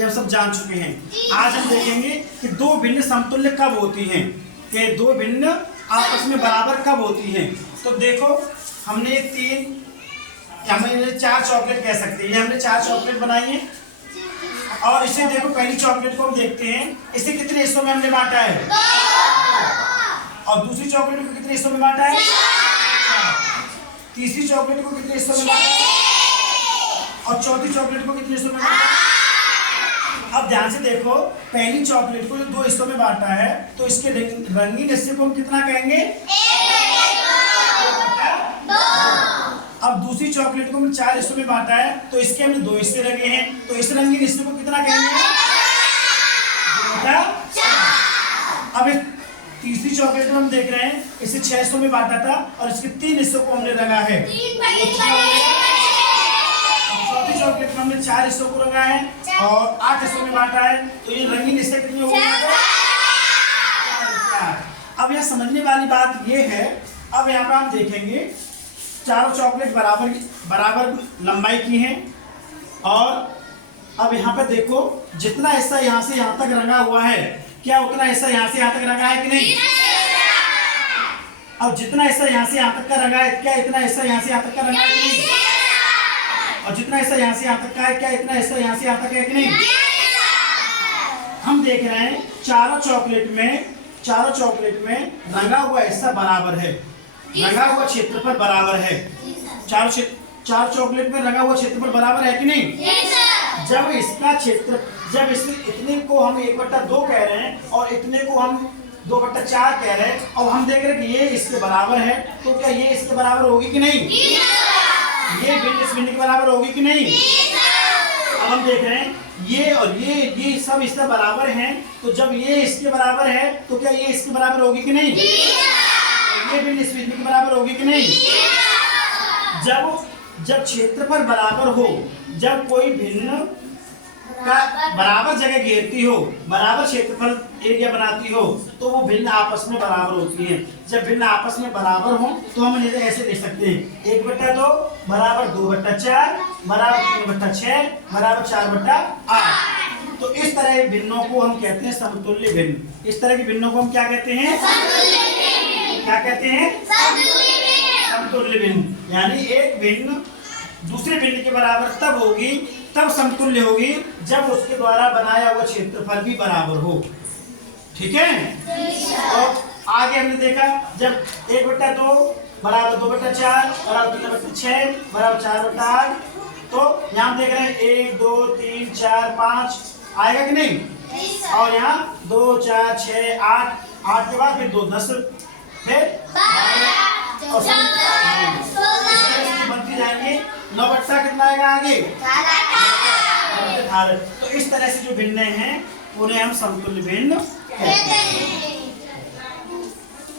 ये हम सब जान चुके हैं। आज हम देखेंगे कि दो भिन्न समतुल्य कब होती हैं, कि दो भिन्न आपस में बराबर कब होती हैं। तो देखो हमने चार चॉकलेट कह सकते हैं, हमने चार चॉकलेट बनाई है और इसे देखो पहली चॉकलेट को हम देखते हैं, इसे कितने हिस्सों में हमने बांटा है और दूसरी चॉकलेट को कितने हिस्सों में बांटा है, तीसरी चॉकलेट को कितने हिस्सों में बांटा है और चौथी चॉकलेट को कितने हिस्सों में बांटा है। अब ध्यान से देखो, पहली चॉकलेट को जो दो हिस्सों में बांटा है तो इसके रंगीन हिस्से को हम कितना कहेंगे, अब दूसरी चॉकलेट को हमने चार हिस्सों में बांटा है तो इसके हमने दो हिस्से लगे हैं तो इस रंगीन हिस्से को कितना कहेंगे, अब इस तीसरी चॉकलेट को हम देख रहे हैं, इसे 6 हिस्सों में बांटा था और इसके 3 हिस्सों को हमने रंगा है। चौथी चॉकलेट को हमने 4 हिस्सों को रंगा है और 8 हिस्सों में बांटा है तो ये रंगीन हिस्से कितने हो गए। अब यह समझने वाली बात ये है, अब यहाँ पर हम देखेंगे चारों चॉकलेट बराबर लंबाई की हैं और अब यहाँ पर देखो जितना हिस्सा यहाँ से यहाँ तक रंगा हुआ है क्या उतना हिस्सा यहाँ से यहाँ तक रंगा है कि नहीं। अब जितना हिस्सा यहाँ से यहाँ तक का रंगा है क्या इतना हिस्सा यहाँ से यहाँ तक का रंगा है कि नहीं, और जितना हिस्सा यहाँ से यहाँ तक का है क्या इतना हिस्सा यहाँ से यहाँ तक है कि नहीं। हम देख रहे हैं चारों चॉकलेट में रंगा हुआ हिस्सा बराबर है, रंगा हुआ क्षेत्रफल बराबर है। चार चॉकलेट में रंगा हुआ क्षेत्रफल बराबर है कि नहीं। जब इसमें इतने को हम 1/2 कह रहे हैं और इतने को हम 2/4 कह रहे हैं और हम देख रहे हैं कि ये इसके बराबर है तो क्या ये इसके बराबर होगी कि नहीं, ये भिन्न इस भिन्न के बराबर होगी कि नहीं। अब हम देख रहे हैं ये और ये सब इसके बराबर हैं तो जब ये इसके बराबर है तो क्या ये इसके बराबर होगी कि नहीं, ये भिन्न इस भिन्न के बराबर होगी कि नहीं। जब क्षेत्रफल बराबर हो, जब कोई भिन्न का बराबर जगह घेरती हो, बराबर क्षेत्रफल एरिया बनाती हो तो वो भिन्न आपस में बराबर होती है। जब भिन्न आपस में बराबर हो तो हम इन्हें ऐसे लिख सकते हैं 1/2 बराबर 2/4 बराबर 3/6 बराबर 4/8। तो इस तरह भिन्नों को हम कहते हैं समतुल्य भिन्न। इस तरह के भिन्नों को हम क्या कहते हैं, क्या कहते हैं, समतुल्य भिन्न। यानी एक भिन्न दूसरे भिन्न के बराबर तब होगी, तब समतुल्य होगी जब उसके द्वारा बनाया हुआ क्षेत्रफल भी बराबर हो। ठीक है। और आगे हमने देखा जब 1/2 बराबर 2/4 बराबर 3/6 बराबर 4/8 तो यहाँ देख रहे हैं 1 2 3 4 5 आएगा कि नहीं। और यहाँ 2 4 6 8 के बाद फिर 2 10 फिर बनती जाएंगे 9/8 कितना आएगा आगे 18। तो इस तरह से जो भिन्न हैं उन्हें हम समतुल्य भिन्न कहते हैं।